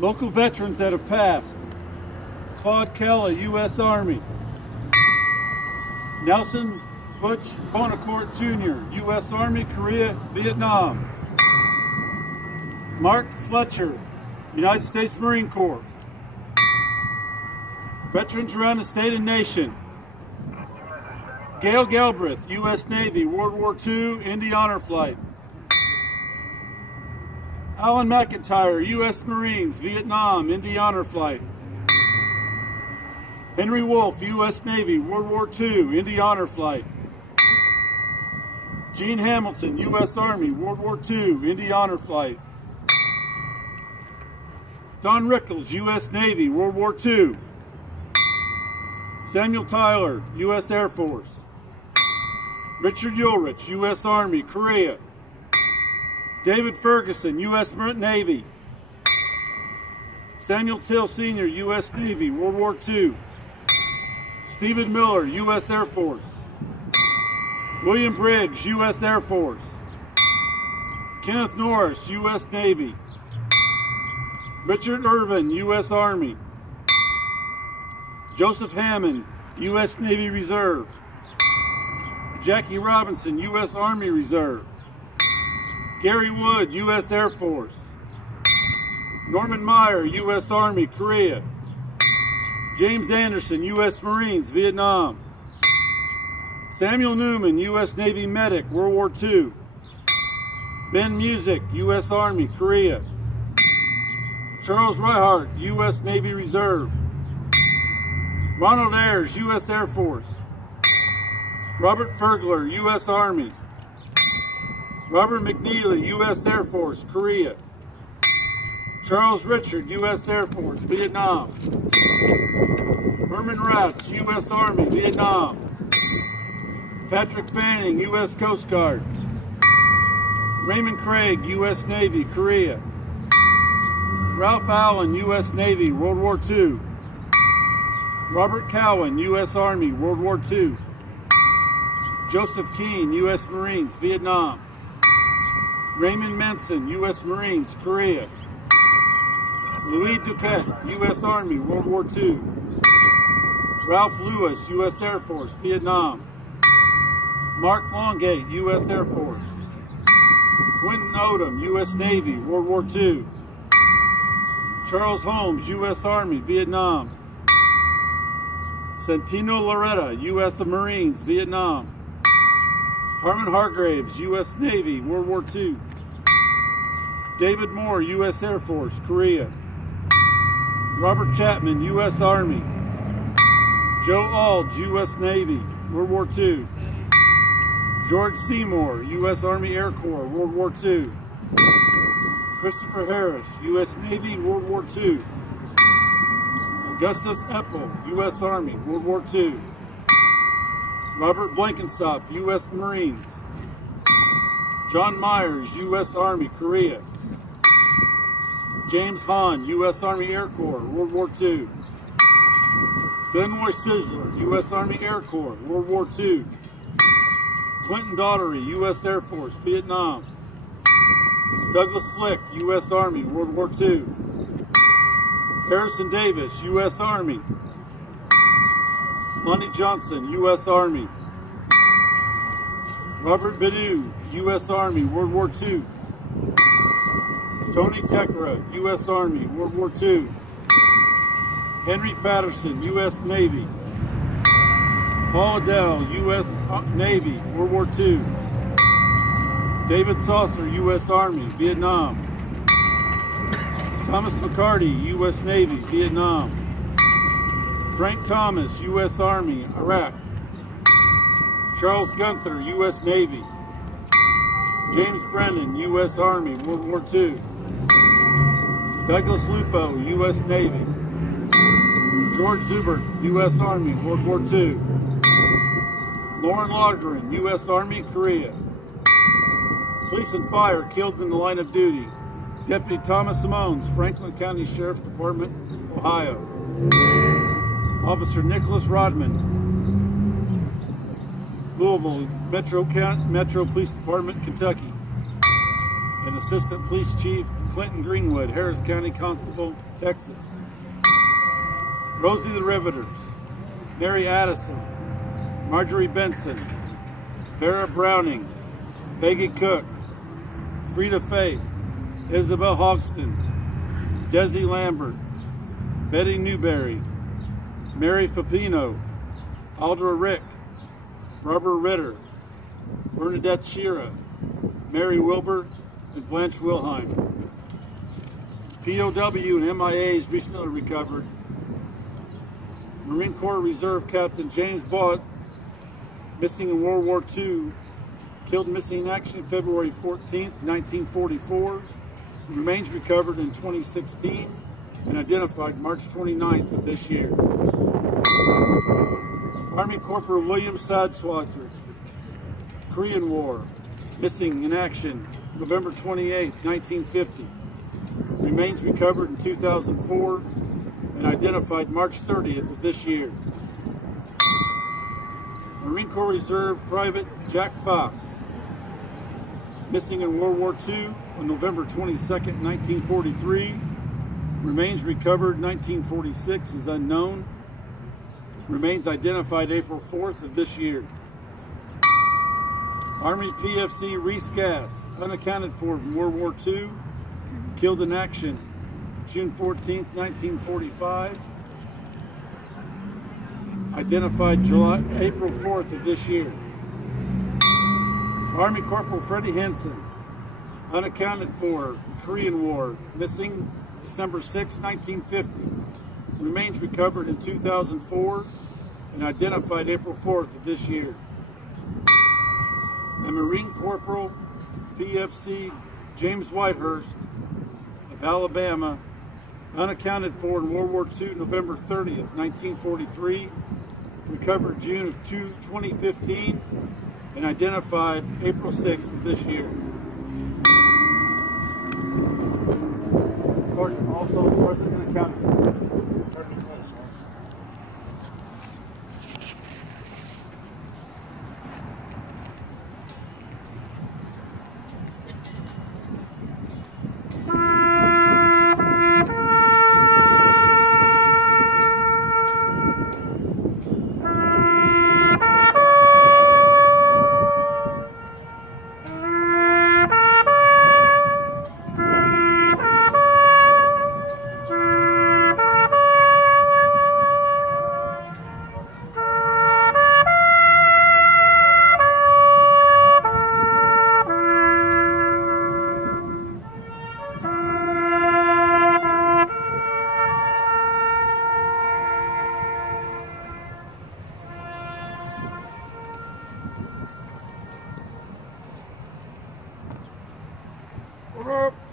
Local veterans that have passed: Claude Kelly, U.S. Army. Nelson Butch Bonacourt Jr., U.S. Army, Korea, Vietnam. Mark Fletcher, United States Marine Corps. Veterans around the state and nation: Gail Galbraith, U.S. Navy, World War II, Indy Honor Flight. Alan McIntyre, U.S. Marines, Vietnam, Indy Honor Flight. Henry Wolf, U.S. Navy, World War II, Indy Honor Flight. Gene Hamilton, U.S. Army, World War II, Indy Honor Flight. Don Rickles, U.S. Navy, World War II. Samuel Tyler, U.S. Air Force. Richard Ulrich, U.S. Army, Korea. David Ferguson, U.S. Navy. Samuel Till Sr., U.S. Navy, World War II. Stephen Miller, U.S. Air Force. William Briggs, U.S. Air Force. Kenneth Norris, U.S. Navy. Richard Irvin, U.S. Army. Joseph Hammond, U.S. Navy Reserve. Jackie Robinson, U.S. Army Reserve. Gary Wood, U.S. Air Force. Norman Meyer, U.S. Army, Korea. James Anderson, U.S. Marines, Vietnam. Samuel Newman, U.S. Navy Medic, World War II. Ben Music, U.S. Army, Korea. Charles Reihart, U.S. Navy Reserve. Ronald Ayers, U.S. Air Force. Robert Fergler, U.S. Army. Robert McNeely, U.S. Air Force, Korea. Charles Richard, U.S. Air Force, Vietnam. Herman Ratz, U.S. Army, Vietnam. Patrick Fanning, U.S. Coast Guard. Raymond Craig, U.S. Navy, Korea. Ralph Allen, U.S. Navy, World War II. Robert Cowan, U.S. Army, World War II. Joseph Keane, U.S. Marines, Vietnam. Raymond Manson, U.S. Marines, Korea. Louis Duquette, U.S. Army, World War II. Ralph Lewis, U.S. Air Force, Vietnam. Mark Longate, U.S. Air Force. Quentin Odom, U.S. Navy, World War II. Charles Holmes, U.S. Army, Vietnam. Santino Loretta, U.S. Marines, Vietnam. Harmon Hargraves, U.S. Navy, World War II. David Moore, U.S. Air Force, Korea. Robert Chapman, U.S. Army. Joe Auld, U.S. Navy, World War II. George Seymour, U.S. Army Air Corps, World War II. Christopher Harris, U.S. Navy, World War II. Augustus Epple, U.S. Army, World War II. Robert Blenkinsop, U.S. Marines. John Myers, U.S. Army, Korea. James Hahn, U.S. Army Air Corps, World War II. Glenroy Sizzler, U.S. Army Air Corps, World War II. Clinton Daughtery, U.S. Air Force, Vietnam. Douglas Flick, U.S. Army, World War II. Harrison Davis, U.S. Army. Lonnie Johnson, U.S. Army. Robert Bidou, U.S. Army, World War II. Tony Tekra, U.S. Army, World War II. Henry Patterson, U.S. Navy. Paul Adele, U.S. Navy, World War II. David Saucer, U.S. Army, Vietnam. Thomas McCarty, U.S. Navy, Vietnam. Frank Thomas, U.S. Army, Iraq. Charles Gunther, U.S. Navy. James Brennan, U.S. Army, World War II. Douglas Lupo, U.S. Navy. George Zubert, U.S. Army, World War II. Lauren Laughren, U.S. Army, Korea. Police and fire killed in the line of duty. Deputy Thomas Simones, Franklin County Sheriff's Department, Ohio. Officer Nicholas Rodman, Louisville Metro Police Department, Kentucky. And Assistant Police Chief Clinton Greenwood, Harris County Constable, Texas. Rosie the Riveters, Mary Addison, Marjorie Benson, Vera Browning, Peggy Cook, Frida Faith, Isabel Hogston, Desi Lambert, Betty Newberry, Mary Fapino, Aldra Rick, Barbara Ritter, Bernadette Shira, Mary Wilbur, and Blanche Wilheim. POW and MIAs recently recovered. Marine Corps Reserve Captain James Bott, missing in World War II, killed missing in action February 14th, 1944. Remains recovered in 2016 and identified March 29th of this year. Army Corporal William Sadswater, Korean War, missing in action November 28, 1950. Remains recovered in 2004 and identified March 30th of this year. Marine Corps Reserve Private Jack Fox, missing in World War II on November 22, 1943. Remains recovered 1946 is unknown. Remains identified April 4th of this year. Army PFC Reese Gass, unaccounted for from World War II, killed in action June 14, 1945. Identified April 4th of this year. Army Corporal Freddie Henson, unaccounted for, Korean War, missing December 6, 1950. Remains recovered in 2004 and identified April 4th of this year. And Marine Corporal PFC James Whitehurst of Alabama, unaccounted for in World War II, November 30th, 1943, recovered June of 2015, and identified April 6th of this year. Sergeant also present and accounted for. What up?